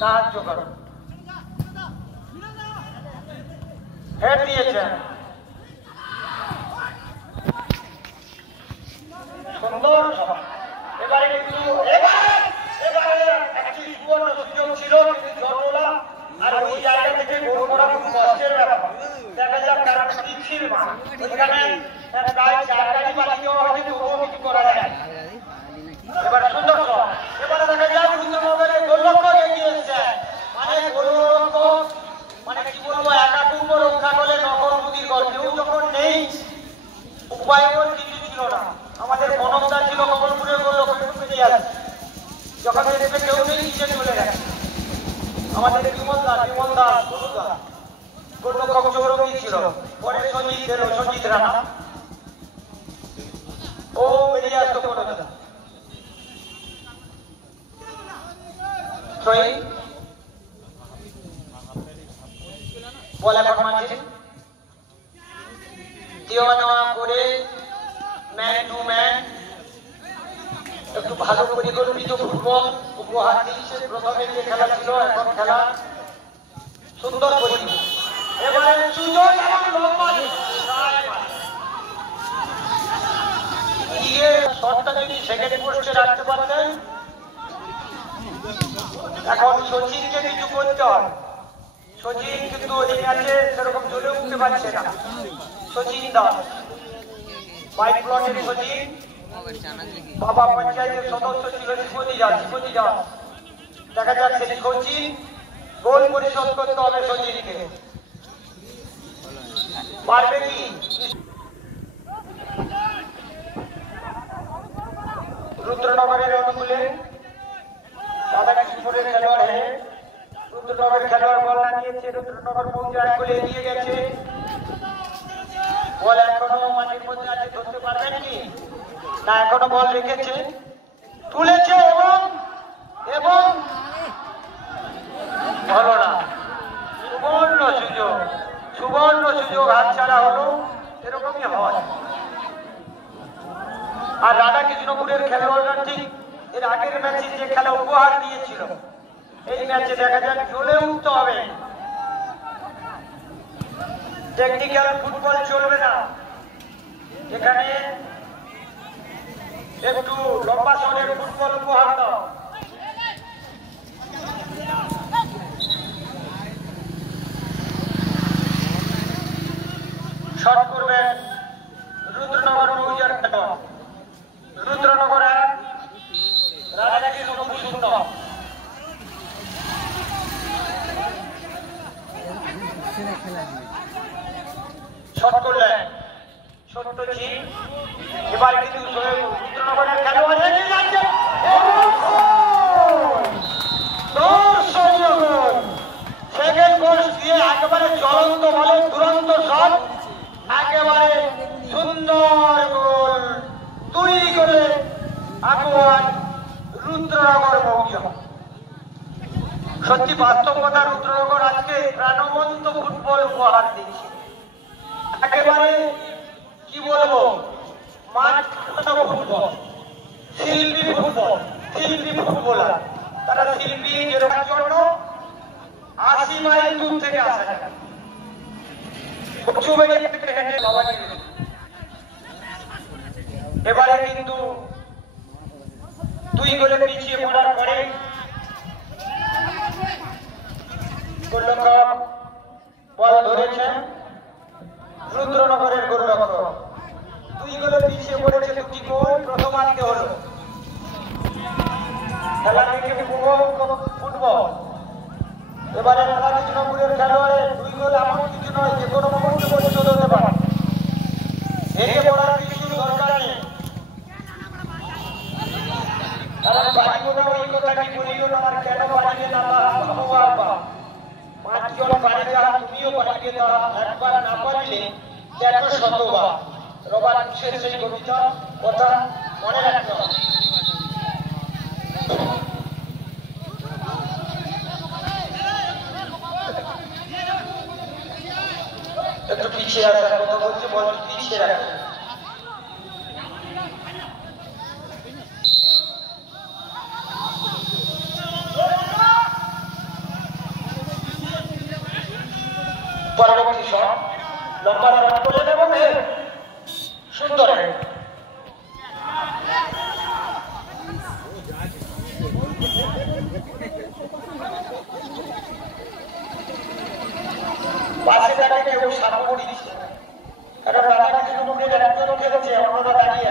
সাহায্য করো। হেড দিয়েছেন, সুন্দর। এবারে কিন্তু একটি সুবর্ণ সুযোগ ছিল, কিন্তু জটলা আর ওই জায়গা থেকে গোল করা খুব কষ্টের ব্যাপার। দেখা যাক কারণ স্থির মাঠ, ওইখানে প্রায় 4 গাড়ি বাড়ি দেওয়া হয়েছে, তবুও কিছু করা যায়। এবার সুন্দর শট, এবারে দেখা যায় রুদ্রনগরে গোলরক্ষক এগিয়ে এসেছে। মানে গোলরক্ষক মানে কি বলবো, একাকুম্ভ রক্ষা করে নগর নদীর গল। কেউ যখন নেই, উপায় কিছু ছিল না। আমাদের মনমদা ছিল কমলপুরের গোলরক্ষক বেরিয়ে আসে, যখন দেখবে কেউ নেই নিচে চলে গেছে। আমাদের বিমল দাস গোলরক্ষক চৌরঙ্গী ছিল, পরে সঞ্জিত এলো, সঞ্জিত রানা, ও বেরিয়ে আসতো কোনোটা। বল এখন মাঝে দেওয়া নেওয়া করে ম্যান টু ম্যান একটু ভালো পরিকল্পিত ফুটবল উপহার দিচ্ছে। প্রথমে যে খেলা ছিল, এখন খেলা সুন্দর পরিবেশ। এবারে সুযোগ দিয়ে শটটা যদি সেকেন্ড পোস্টে রাখতে পারতেন। এখন সচিনকে কিছু করতে হয়। সচিন কিন্তু এই ম্যাচে সেরকম চলে উঠতে পারছে না। সচিন দাস, বাইক প্লটের সচিন, বাবা পঞ্চায়েতের সদস্য ছিল শিবতী দাস। দেখা যাচ্ছে সচিন গোল পরিশোধ করতে হবে সচিনকে, পারবে কি? রুদ্রনগরের অনুকূলে দাদাকিশোরের খেলোয়াড় হয়ে রুদ্রনগরের খেলোয়াড় বল নিয়েছে। রুদ্রনগর মৌজা এক গোলে এগিয়ে গেছে। বল এখনো মাঠের মধ্যে আছে, ধরতে পারবেন কি না? এখনো বল রেখেছে, তুলেছে এবং হলো না। সুবর্ণ সুযোগ হাতছাড়া হলো। এরকমই হয়। আর রাধাকৃষ্ণপুরের খেলোয়াড়রা ঠিক এর আগের ম্যাচে যে খেলা উপহার দিয়েছিল, এই ম্যাচে দেখা যাক জ্বলে উঠতে হবে। টেকনিক্যাল ফুটবল চলবে না, এখানে একটু লম্বা শটের ফুটবল উপহার দাও। শট করবেন রুদ্রনগর মৌজার খেলোয়াড়। রুদ্রনগর 1, রাধাকৃষ্ণপুর 0। শট করলেন সত্যজি। এবার কিন্তু রুদ্রনগরের খেলোয়াড় এগিয়ে যাচ্ছে। সেকেন্ড পোস্ট দিয়ে একেবারে জ্বলন্ত বলে দুরন্ত শট, একেবারে সুন্দর গোল। 2 গোলে আগুয়ান রুদ্রনগর মৌজা। সত্যি বাস্তব কথা, রুদ্রনগর আজকে প্রাণবন্ত ফুটবল উপহার দিচ্ছে। একেবারে কি বলবো, মাঠ ফুটবল, শিল্পী ফুটবলার। তারা শিল্পী যেরকম জন্য 80 মাইল দূর থেকে আসে। এবারে কিন্তু 2 গোলে পিছিয়ে পড়ার পরে গোলরক্ষক বল ধরেছেন। রুদ্রনগরের গোলরক্ষক 2 গোলে পিছিয়ে পড়েছে। 2টি গোল প্রথমার্ধে হলো। খেলা থেকে ফুটবল। এবারে রাধাকৃষ্ণপুরের খেলোয়াড়ের 2 গোল এমন কিছু নয়, যে কোনো মুহূর্তে পরিশোধ হতে পারে। ভেঙে পড়ার কিছু দরকার নেই। কারণ বাড়িগুলো ওই কথাটি বলিও না, আর কেন বাড়িবে না বাবা, 5 জন পারে যাহা তুমিও পারিবে তাহা, একবার না পারিলে 100বার। রবার কিসের সেই কবিতা কথা মনে রাখতে হবে। একটু পিছিয়ে আসার কথা বলছে, বল পিছিয়ে রাখো। পরবর্তী শট লম্বা রান করলেন এবং সুন্দর পাশে তাকে কেউ সামনে দিচ্ছে কারণ রানা কৃষ্ণমন্দির একজন খেলেছে অন্যরা দাঁড়িয়ে